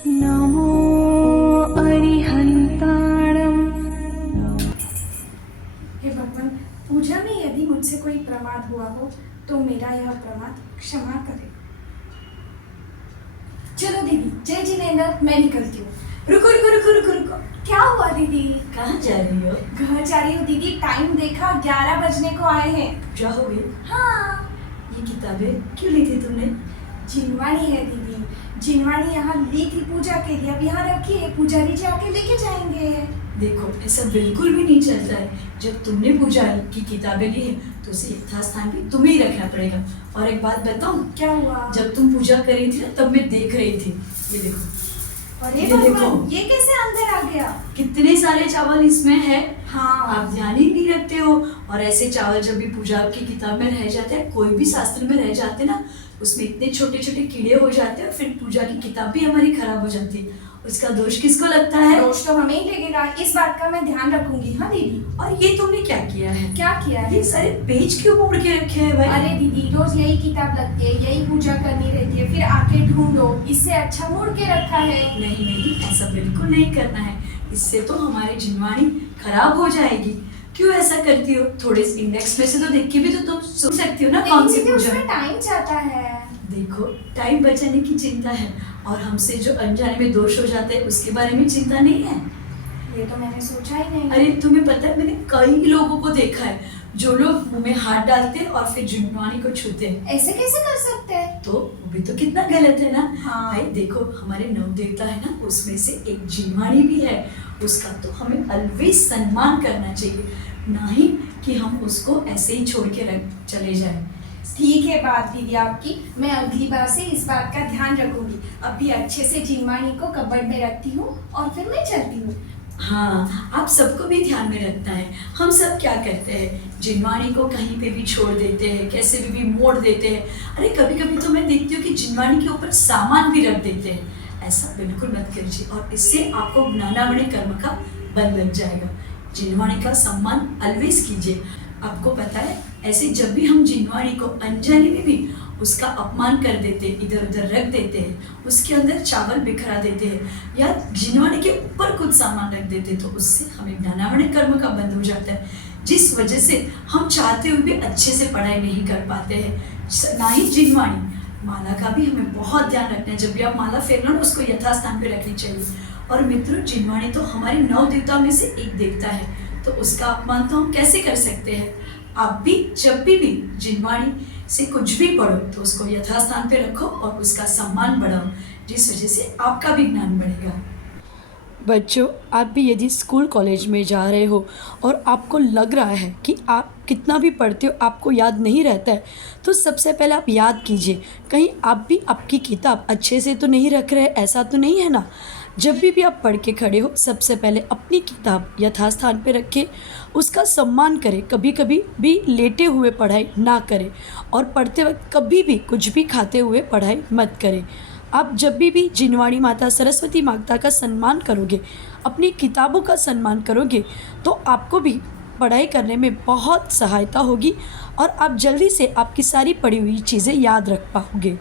नमो अरिहंताणम। हे भगवान, पूजा में यदि मुझसे कोई प्रमाद हुआ हो तो मेरा यह प्रमाद क्षमा करे। चलो दीदी, जय जिनेंद्र, मैं निकलती हूँ। रुको रुको रुको रुको रुको, क्या हुआ दीदी? कहाँ जा रही हो? घर जा रही हूँ दीदी, टाइम देखा 11 बजने को आए हैं। पूजा हो गई? हाँ। ये किताबें क्यों ली थी तुमने? जिनवाणी है दीदी, जिनवाणी यहाँ ली थी पूजा के लिए, अब यहाँ रखी है, पुजारी जी आके लेके जाएंगे। देखो, ऐसा बिल्कुल भी नहीं चलता है। जब तुमने पूजा की किताबें ली है तो उसे यथास्थान पे तुम्हें ही रखना पड़ेगा। और एक बात बताऊं, क्या हुआ? जब तुम पूजा कर रही थी ना तब मैं देख रही थी। ये देखो, अरे ये भगवान, देखो। ये कैसे अंदर आ गया? कितने सारे चावल इसमें है। हाँ। आप ध्यान ही नहीं रखते हो। और ऐसे चावल जब भी पूजा की किताब में रह जाते हैं, कोई भी शास्त्र में रह जाते ना, उसमें इतने छोटे छोटे कीड़े हो जाते हैं, फिर पूजा की किताब भी हमारी खराब हो जाती है। उसका दोष किसको लगता है? दोष तो हमें ही लगेगा, इस बात का मैं ध्यान रखूंगी। हाँ दीदी। और ये तुमने क्या किया है? क्या किया है? ये सारे पेज क्यों मोड़ के रखे हैं भाई? अरे दीदी, रोज यही किताब लगती है, यही पूजा करनी रहती है, फिर आके ढूंढो, इससे अच्छा मोड़ के रखा है। नहीं नहीं, ऐसा बिल्कुल नहीं करना है। इससे तो हमारी जिनवाणी खराब हो जाएगी। क्यों ऐसा करती हो? थोड़े इंडेक्स में से तो देख के भी तो तुम सुन सकती हो ना कौन सी लेकिन पूजा। उसमें टाइम जाता है। देखो, टाइम बचाने की चिंता है और हमसे जो अनजाने में दोष हो जाते हैं उसके बारे में चिंता नहीं है। ये तो मैंने सोचा ही नहीं। अरे तुम्हें पता है, मैंने कई लोगों को देखा है जो लोग मुंह में हाथ डालते हैं और फिर जिनवाणी को छूते हैं। ऐसे कैसे कर सकते हैं? तो वो भी तो कितना गलत है ना। हाँ। भाई देखो, हमारे नव देवता है ना, उसमें से एक जिनवाणी भी है। उसका तो हमें ऑलवेज सम्मान करना चाहिए, ना ही कि हम उसको ऐसे ही छोड़ के रख चले जाएं। ठीक है बात दीदी आपकी, मैं अगली बार से इस बात का ध्यान रखूंगी। अभी अच्छे से जिनवाणी को कबर्ड में रखती हूँ और फिर मैं चलती हूँ। हाँ, आप सबको भी ध्यान में रखना है। हम सब क्या करते हैं, जिनवाणी को कहीं पे भी छोड़ देते हैं, कैसे भी मोड़ देते हैं। अरे कभी कभी तो मैं देखती हूँ कि जिनवाणी के ऊपर सामान भी रख देते हैं। ऐसा बिल्कुल मत कीजिए, और इससे आपको ज्ञानावणी कर्म का बंध लग जाएगा। जिनवाणी का सम्मान ऑलवेज कीजिए। आपको पता है, ऐसे जब भी हम जिनवाणी को अनजाने में भी उसका अपमान कर देते, इधर उधर रख देते हैं, उसके अंदर चावल बिखरा देते हैं या जिनवाणी के ऊपर कुछ सामान रख देते, तो उससे हमें ज्ञानावणी कर्म का बंध हो जाता है, जिस वजह से हम चाहते हुए भी अच्छे से पढ़ाई नहीं कर पाते हैं। ना ही जिनवाणी, माला का भी हमें बहुत ध्यान रखना है। जब भी आप माला फेरना ना, उसको यथास्थान पे रखनी चाहिए। और मित्रों, जिनवाणी तो हमारे 9 देवताओं में से एक देवता है, तो उसका अपमान तो हम कैसे कर सकते हैं। आप भी जब भी जिनवाणी से कुछ भी पढ़ो तो उसको यथास्थान पे रखो और उसका सम्मान बढ़ाओ, जिस वजह से आपका भी ज्ञान बढ़ेगा। बच्चों, आप भी यदि स्कूल कॉलेज में जा रहे हो और आपको लग रहा है कि आप कितना भी पढ़ते हो आपको याद नहीं रहता है, तो सबसे पहले आप याद कीजिए, कहीं आप भी आपकी किताब अच्छे से तो नहीं रख रहे, ऐसा तो नहीं है ना। जब भी आप पढ़ के खड़े हो, सबसे पहले अपनी किताब यथास्थान पे रखें, उसका सम्मान करें। कभी कभी भी लेटे हुए पढ़ाई ना करें, और पढ़ते वक्त कभी भी कुछ भी खाते हुए पढ़ाई मत करें। आप जब भी जिनवाणी माता, सरस्वती माता का सम्मान करोगे, अपनी किताबों का सम्मान करोगे, तो आपको भी पढ़ाई करने में बहुत सहायता होगी और आप जल्दी से आपकी सारी पढ़ी हुई चीज़ें याद रख पाओगे।